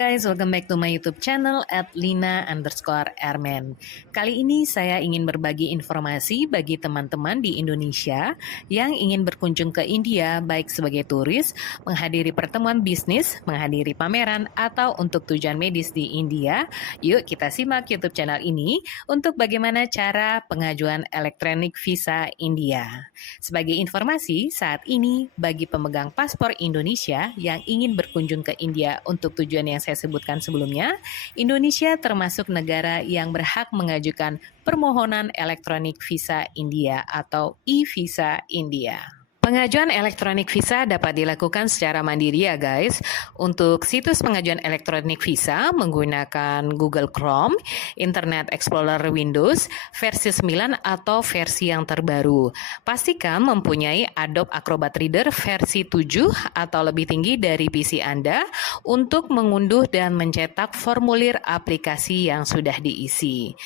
Guys, welcome back to my YouTube channel @lina_airman. Kali ini saya ingin berbagi informasi bagi teman-teman di Indonesia yang ingin berkunjung ke India baik sebagai turis, menghadiri pertemuan bisnis, menghadiri pameran, atau untuk tujuan medis di India. Yuk kita simak YouTube channel ini untuk bagaimana cara pengajuan elektronik visa India. Sebagai informasi, saat ini bagi pemegang paspor Indonesia yang ingin berkunjung ke India untuk tujuan yang saya sebutkan sebelumnya, Indonesia termasuk negara yang berhak mengajukan permohonan elektronik visa India atau e-visa India. Pengajuan elektronik visa dapat dilakukan secara mandiri ya guys. Untuk situs pengajuan elektronik visa menggunakan Google Chrome, Internet Explorer Windows, versi 9 atau versi yang terbaru. Pastikan mempunyai Adobe Acrobat Reader versi 7 atau lebih tinggi dari PC Anda untuk mengunduh dan mencetak formulir aplikasi yang sudah diisi.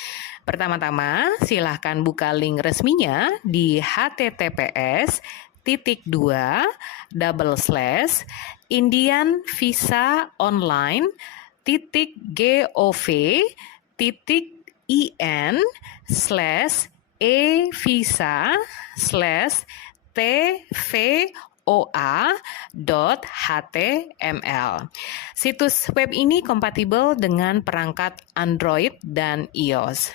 Pertama-tama, silahkan buka link resminya di https://indianvisaonline.go.html. Situs web ini kompatibel dengan perangkat Android dan iOS.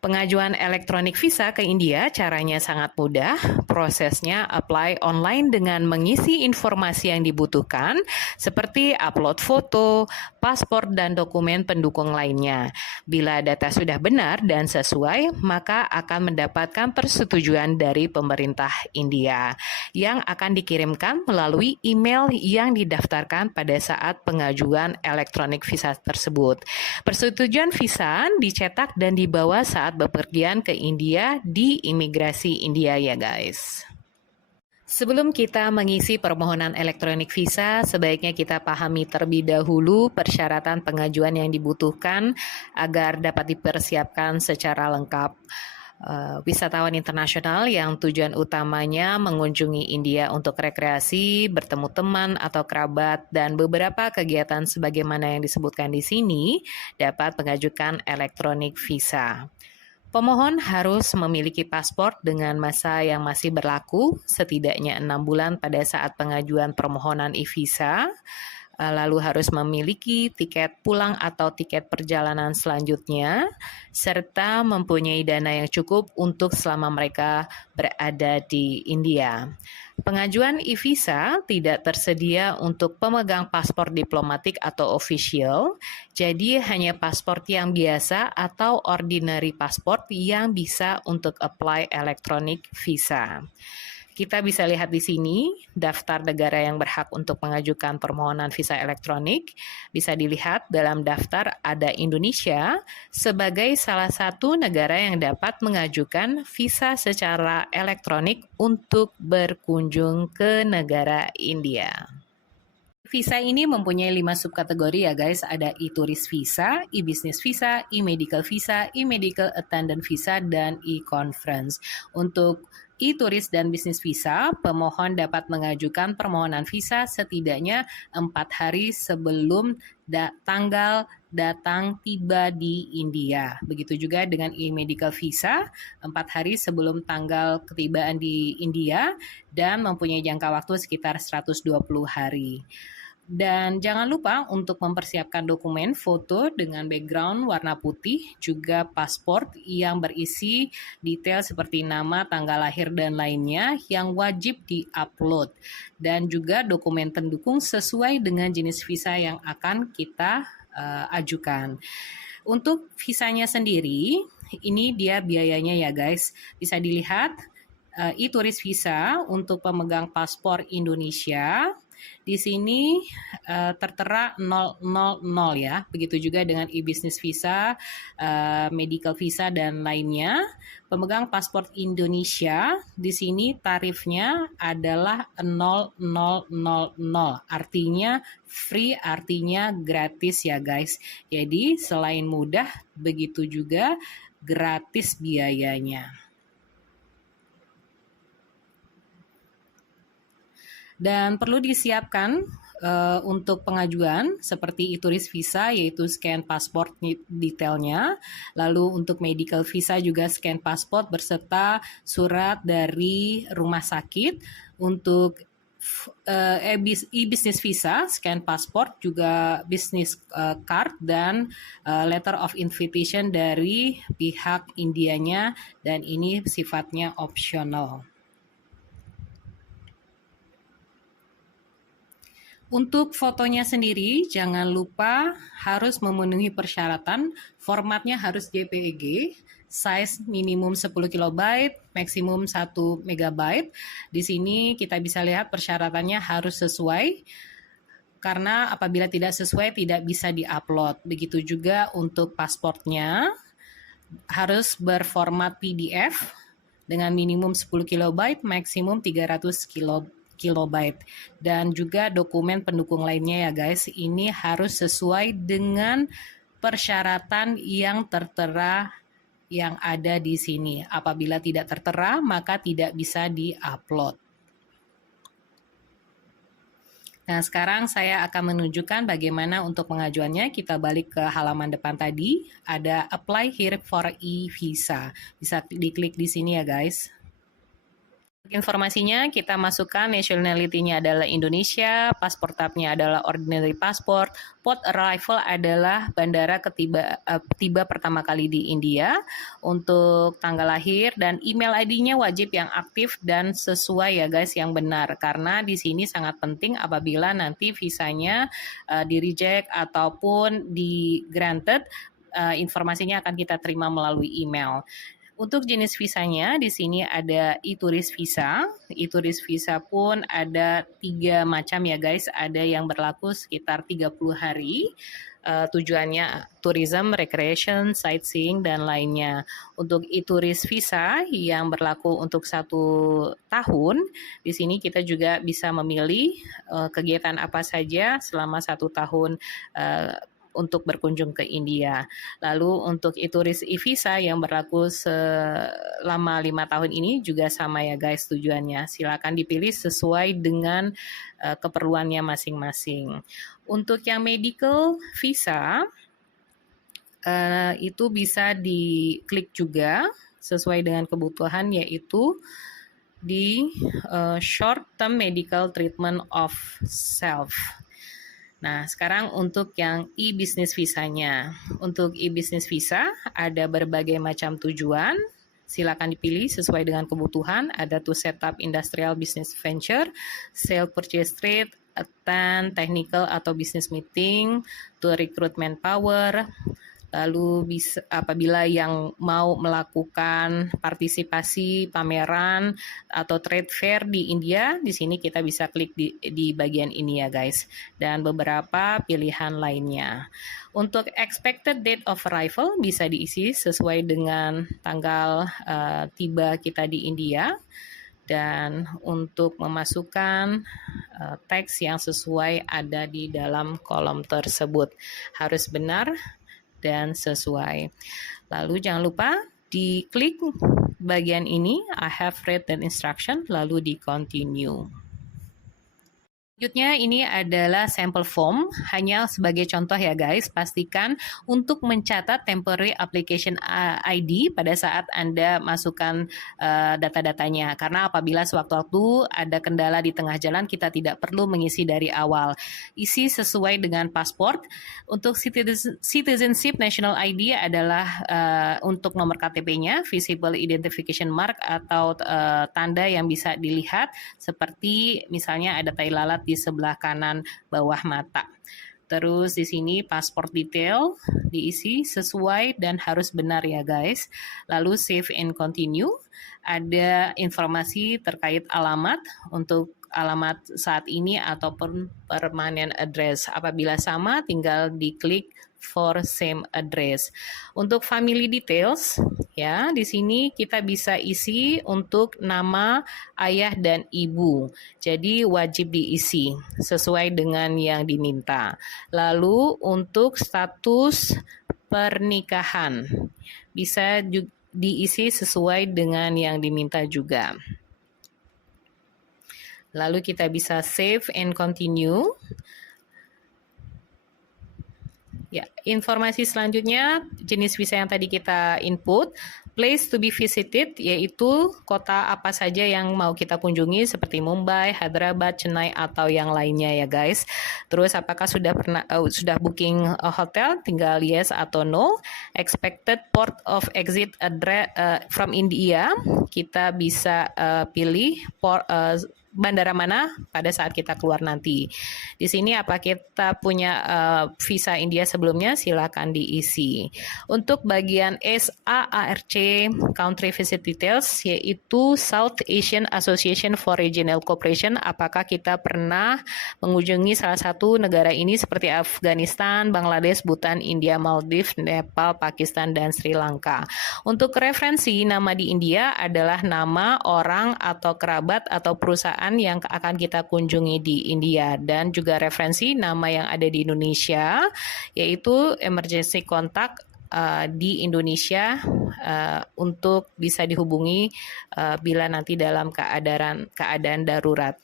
Pengajuan elektronik visa ke India caranya sangat mudah. Prosesnya apply online dengan mengisi informasi yang dibutuhkan seperti upload foto, paspor, dan dokumen pendukung lainnya. Bila data sudah benar dan sesuai, maka akan mendapatkan persetujuan dari pemerintah India yang akan dikirimkan melalui email yang didaftarkan pada saat pengajuan elektronik visa tersebut. Persetujuan visa dicetak dan dibawa saat bepergian ke India di imigrasi India ya guys. Sebelum kita mengisi permohonan elektronik visa, sebaiknya kita pahami terlebih dahulu persyaratan pengajuan yang dibutuhkan agar dapat dipersiapkan secara lengkap. Wisatawan internasional yang tujuan utamanya mengunjungi India untuk rekreasi, bertemu teman atau kerabat, dan beberapa kegiatan sebagaimana yang disebutkan di sini dapat mengajukan elektronik visa. Pemohon harus memiliki paspor dengan masa yang masih berlaku, setidaknya 6 bulan pada saat pengajuan permohonan e-visa, lalu harus memiliki tiket pulang atau tiket perjalanan selanjutnya, serta mempunyai dana yang cukup untuk selama mereka berada di India. Pengajuan e-visa tidak tersedia untuk pemegang paspor diplomatik atau official, jadi hanya paspor yang biasa atau ordinary paspor yang bisa untuk apply elektronik visa. Kita bisa lihat di sini daftar negara yang berhak untuk mengajukan permohonan visa elektronik. Bisa dilihat dalam daftar ada Indonesia sebagai salah satu negara yang dapat mengajukan visa secara elektronik untuk berkunjung ke negara India. Visa ini mempunyai 5 subkategori ya guys, ada e-tourist visa, e-business visa, e-medical visa, e-medical attendant visa, dan e-conference. Untuk e-tourist dan bisnis visa, pemohon dapat mengajukan permohonan visa setidaknya 4 hari sebelum tanggal datang tiba di India. Begitu juga dengan e-medical visa, 4 hari sebelum tanggal ketibaan di India dan mempunyai jangka waktu sekitar 120 hari. Dan jangan lupa untuk mempersiapkan dokumen foto dengan background warna putih, juga paspor yang berisi detail seperti nama, tanggal lahir, dan lainnya yang wajib di-upload. Dan juga dokumen pendukung sesuai dengan jenis visa yang akan kita ajukan. Untuk visanya sendiri, ini dia biayanya ya guys. Bisa dilihat e-tourist visa untuk pemegang paspor Indonesia. Di sini tertera 000 ya. Begitu juga dengan e-business visa, medical visa, dan lainnya. Pemegang paspor Indonesia di sini tarifnya adalah 0000. Artinya free, artinya gratis ya guys. Jadi selain mudah, begitu juga gratis biayanya. Dan perlu disiapkan untuk pengajuan seperti e-turis visa yaitu scan pasport detailnya, lalu untuk medical visa juga scan pasport berserta surat dari rumah sakit, untuk e-business visa scan pasport juga business card dan letter of invitation dari pihak Indianya, dan ini sifatnya opsional. Untuk fotonya sendiri, jangan lupa harus memenuhi persyaratan, formatnya harus JPEG, size minimum 10 KB, maksimum 1 MB. Di sini kita bisa lihat persyaratannya harus sesuai, karena apabila tidak sesuai tidak bisa diupload. Begitu juga untuk pasportnya, harus berformat PDF dengan minimum 10 KB, maksimum 300 kilobyte, dan juga dokumen pendukung lainnya ya guys. Ini harus sesuai dengan persyaratan yang tertera yang ada di sini. Apabila tidak tertera, maka tidak bisa di-upload. Nah, sekarang saya akan menunjukkan bagaimana untuk pengajuannya. Kita balik ke halaman depan tadi, ada apply here for e-visa. Bisa diklik di sini ya guys. Informasinya kita masukkan nationality-nya adalah Indonesia, paspor type-nya adalah ordinary passport, port arrival adalah bandara tiba pertama kali di India, untuk tanggal lahir dan email ID-nya wajib yang aktif dan sesuai ya guys, yang benar, karena di sini sangat penting apabila nanti visanya di reject ataupun di granted, informasinya akan kita terima melalui email. Untuk jenis visanya, di sini ada e-turis visa. E-turis visa pun ada 3 macam ya guys. Ada yang berlaku sekitar 30 hari. Tujuannya tourism, recreation, sightseeing, dan lainnya. Untuk e-turis visa yang berlaku untuk 1 tahun, di sini kita juga bisa memilih kegiatan apa saja selama 1 tahun untuk berkunjung ke India. Lalu untuk e-turis e-visa yang berlaku selama 5 tahun ini juga sama ya guys tujuannya. Silakan dipilih sesuai dengan keperluannya masing-masing. Untuk yang medical visa, itu bisa diklik juga sesuai dengan kebutuhan, yaitu di short term medical treatment of self. Nah, sekarang untuk yang e-business visanya. Untuk e-business visa ada berbagai macam tujuan. Silakan dipilih sesuai dengan kebutuhan. Ada to set up industrial business venture, sale purchase trade, attend technical atau business meeting, to recruit manpower. Lalu bisa apabila yang mau melakukan partisipasi pameran atau trade fair di India, di sini kita bisa klik di bagian ini ya guys, dan beberapa pilihan lainnya. Untuk expected date of arrival bisa diisi sesuai dengan tanggal tiba kita di India. Dan untuk memasukkan teks yang sesuai ada di dalam kolom tersebut. Harus benar dan sesuai. Lalu jangan lupa diklik bagian ini, I have read the instruction, lalu di continue. Selanjutnya ini adalah sampel form, hanya sebagai contoh ya guys, pastikan untuk mencatat temporary application ID pada saat Anda masukkan data-datanya, karena apabila sewaktu-waktu ada kendala di tengah jalan kita tidak perlu mengisi dari awal. Isi sesuai dengan pasport. Untuk citizenship national ID adalah untuk nomor KTP-nya, visible identification mark atau tanda yang bisa dilihat, seperti misalnya ada tai lalat di sebelah kanan bawah mata. Terus di sini pasport detail diisi sesuai dan harus benar ya guys. Lalu save and continue. Ada informasi terkait alamat, untuk alamat saat ini ataupun permanent address. Apabila sama tinggal diklik for same address. Untuk family details ya, di sini kita bisa isi untuk nama ayah dan ibu. Jadi wajib diisi sesuai dengan yang diminta. Lalu untuk status pernikahan bisa diisi sesuai dengan yang diminta juga. Lalu kita bisa save and continue. Ya, informasi selanjutnya jenis visa yang tadi kita input, place to be visited yaitu kota apa saja yang mau kita kunjungi seperti Mumbai, Hyderabad, Chennai atau yang lainnya ya guys. Terus apakah sudah booking hotel? Tinggal yes atau no. Expected port of exit address from India, kita bisa pilih bandara mana pada saat kita keluar nanti. Di sini apa kita punya visa India sebelumnya, silakan diisi. Untuk bagian SAARC Country Visit Details yaitu South Asian Association for Regional Cooperation, apakah kita pernah mengunjungi salah satu negara ini seperti Afghanistan, Bangladesh, Bhutan, India, Maldives, Nepal, Pakistan, dan Sri Lanka. Untuk referensi, nama di India adalah nama orang atau kerabat atau perusahaan yang akan kita kunjungi di India, dan juga referensi nama yang ada di Indonesia yaitu emergency contact di Indonesia untuk bisa dihubungi bila nanti dalam keadaan darurat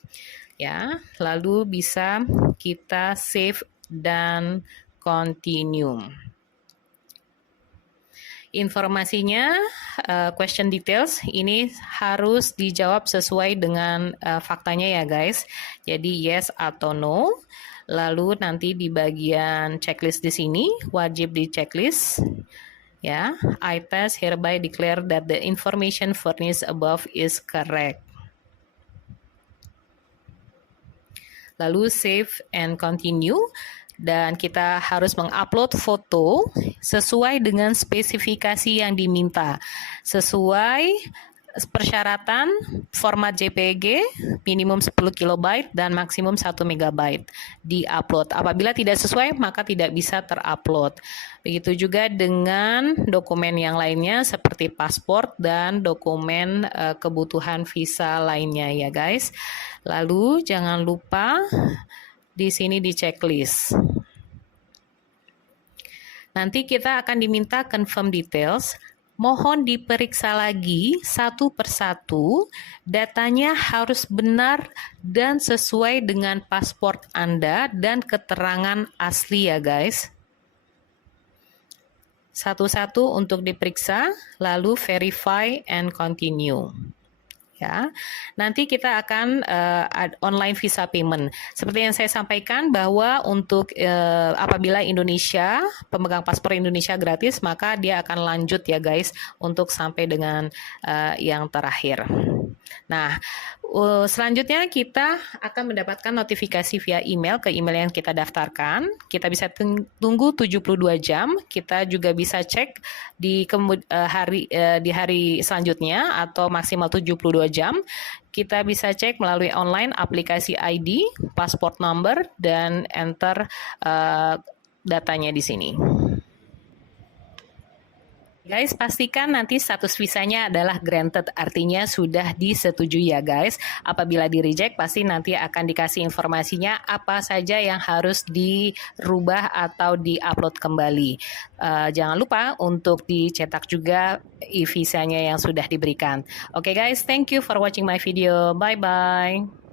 ya. Lalu bisa kita save dan continue. Informasinya, question details ini harus dijawab sesuai dengan faktanya ya guys. Jadi yes atau no. Lalu nanti di bagian checklist di sini wajib di checklist. Ya, I test hereby declare that the information furnished above is correct. Lalu save and continue. Dan kita harus mengupload foto sesuai dengan spesifikasi yang diminta. Sesuai persyaratan format JPG minimum 10 KB dan maksimum 1 MB di-upload. Apabila tidak sesuai maka tidak bisa terupload. Begitu juga dengan dokumen yang lainnya seperti paspor dan dokumen kebutuhan visa lainnya ya guys. Lalu jangan lupa di sini di checklist. Nanti kita akan diminta confirm details. Mohon diperiksa lagi satu persatu. Datanya harus benar dan sesuai dengan paspor Anda dan keterangan asli ya guys. Satu-satu untuk diperiksa, lalu verify and continue. Ya, nanti kita akan online visa payment. Seperti yang saya sampaikan bahwa untuk apabila Indonesia, pemegang paspor Indonesia gratis, maka dia akan lanjut ya guys untuk sampai dengan yang terakhir. Nah, selanjutnya kita akan mendapatkan notifikasi via email ke email yang kita daftarkan. Kita bisa tunggu 72 jam. Kita juga bisa cek di hari selanjutnya atau maksimal 72 jam. Kita bisa cek melalui online aplikasi ID, passport number, dan enter datanya di sini. Guys, pastikan nanti status visanya adalah granted, artinya sudah disetujui ya guys. Apabila di reject, pasti nanti akan dikasih informasinya apa saja yang harus dirubah atau di-upload kembali. Jangan lupa untuk dicetak juga e-visanya yang sudah diberikan. Oke guys, thank you for watching my video. Bye-bye.